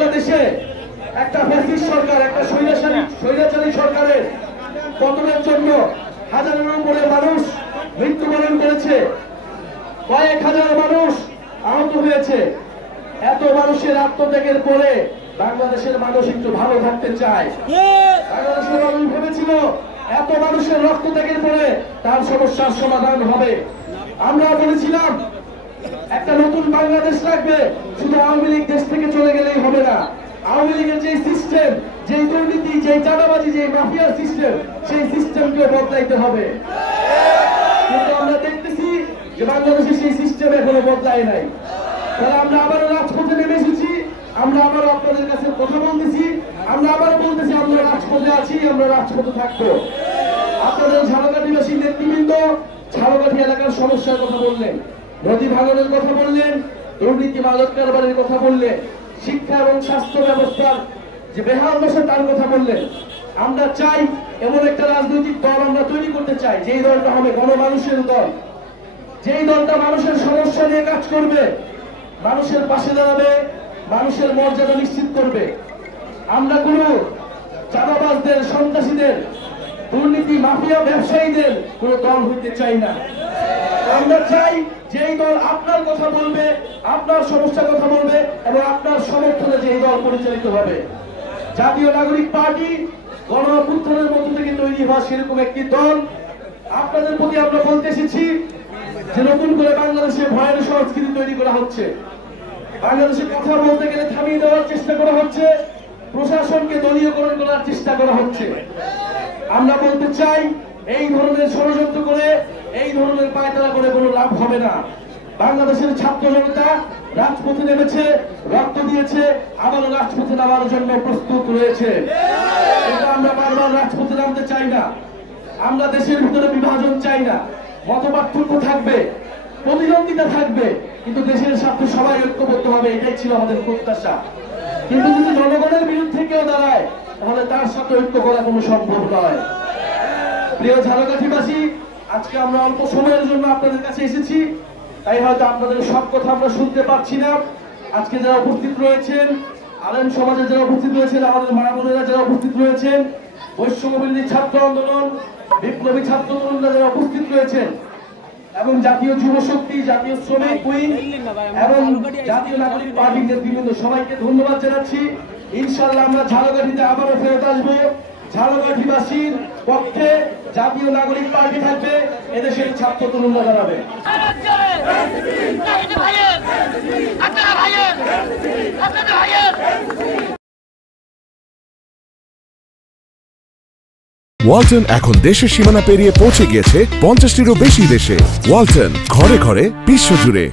বাংলাদেশে একটা ফ্যাসিস্ট সরকার, একটা স্বৈরাচারী সরকারের পতনের জন্য হাজারের উপরে মানুষ মৃত্যুবরণ করেছে, কয়েক হাজার মানুষ আহত হয়েছে। এত মানুষের আত্মত্যাগের পরে বাংলাদেশের মানুষ একটু ভালো থাকতে চায়। বাংলাদেশের মানুষ ভেবেছিল এত মানুষের রক্তত্যাগের পরে তার সমস্যার সমাধান হবে। আমরা বলেছিলাম একটা নতুন বাংলাদেশ লাগবে, শুধু আওয়ামী লীগ দেশ থেকে চলে গেলেই হবে না। আওয়ামী লীগের যে সিস্টেম, যে দুর্নীতি, যে চাঁদাবাজি, যে মাফিয়ার সিস্টেম, সেই সিস্টেমকে বদলাইতে হবে। কিন্তু আমরা দেখতেছি যে বাংলাদেশে সেই সিস্টেম এখনো বদলায় নাই। তাহলে আমরা আবারও রাজপথে নেমে এসেছি, আমরা আবারও আপনাদের কাছে কথা বলতেছি, আমরা আবারও বলতেছি আমরা রাজপথে আছি, আমরা রাজপথে থাকবো। আপনাদের ঝালকাঠিবাসী নেতৃবৃন্দ ঝালকাঠি এলাকার সমস্যার কথা বললেন, নদী ভাঙনের কথা বললেন, দুর্নীতি মাদক কারবারের কথা বললেন, শিক্ষা এবং স্বাস্থ্য ব্যবস্থার যে বেহাল দশা তার কথা বললেন। আমরা চাই এমন একটা রাজনৈতিক দল আমরা তৈরি করতে চাই, যেই দলটা হবে গণমানুষের দল, যেই দলটা মানুষের সমস্যা নিয়ে কাজ করবে, মানুষের পাশে দাঁড়াবে, মানুষের মর্যাদা নিশ্চিত করবে। আমরা কোনো চাঁদাবাজদের, সন্ত্রাসীদের, দুর্নীতি মাফিয়া ব্যবসায়ীদের কোনো দল হইতে চাই না। আমরা চাই যেই দল আপনার কথা বলবে, আপনার সমস্যার কথা বলবে এবং আপনার সমর্থনে যেই দল পরিচালিত হবে। জাতীয় নাগরিক পার্টি গণ অভ্যুত্থানের মধ্য থেকে তৈরি হওয়া সেরকম একটি দল। আপনাদের প্রতি আমরা বলতে এসেছি যে নতুন করে বাংলাদেশে ভয়ের সংস্কৃতি তৈরি করা হচ্ছে। বাংলাদেশে কথা বলতে গেলে থামিয়ে দেওয়ার চেষ্টা করা হচ্ছে, প্রশাসনকে দলীয়করণ করার চেষ্টা করা হচ্ছে। আমরা বলতে চাই এই ধরনের ষড়যন্ত্র করে, এই ধরনের পায়তারা করে কোনো লাভ হবে না। বাংলাদেশের ছাত্র জনতা রাজপথে নেমেছে, রক্ত দিয়েছে, আবারও রাজপথে নামার জন্য প্রস্তুত রয়েছে। এটা আমরা বারবার রাজপথে নামতে চাই না। আমরা দেশের ভিতরে বিভাজন চাই না। মতপার্থক্য থাকবে, প্রতিদ্বন্দ্বিতা থাকবে, কিন্তু দেশের স্বার্থে সবাই ঐক্যবদ্ধ হবে, এটাই ছিল আমাদের প্রত্যাশা। কিন্তু যদি জনগণের বিরুদ্ধে কেউ দাঁড়ায় তাহলে তার সাথে ঐক্য করা কোনো সম্ভব নয়। প্রিয় ঝালকাঠিবাসী, আজকে আমরা অল্প সময়ের জন্য আপনাদের কাছে এসেছি, তাই হয়তো আপনাদের সব কথা আমরা শুনতে পাচ্ছি না। আজকে যারা উপস্থিত রয়েছেন, আলেম সমাজে যারা উপস্থিত রয়েছেন, আমাদের মা বোনেরা যারা উপস্থিত রয়েছেন, বৈষম্য বিরোধী ছাত্র আন্দোলন, বিপ্লবী ছাত্র তরুণরা যারা উপস্থিত রয়েছেন এবং জাতীয় যুব শক্তি, জাতীয় শ্রমিক উইং এবং জাতীয় নাগরিক পার্টির নেতৃবৃন্দ সবাইকে ধন্যবাদ জানাচ্ছি। ইনশাআল্লাহ আমরা ঝালকাঠিতে আবারও ফেরত আসবো। ঝালকাঠিবাসীর পক্ষে জাতীয় নাগরিক পার্টি থাকবে, এদেশের ছাত্র তরুণরা দাঁড়াবে। ওয়ালটন এখন দেশের সীমানা পেরিয়ে পৌঁছে গিয়েছে 50টিরও বেশি দেশে। ওয়ালটন, ঘরে ঘরে, বিশ্বজুড়ে।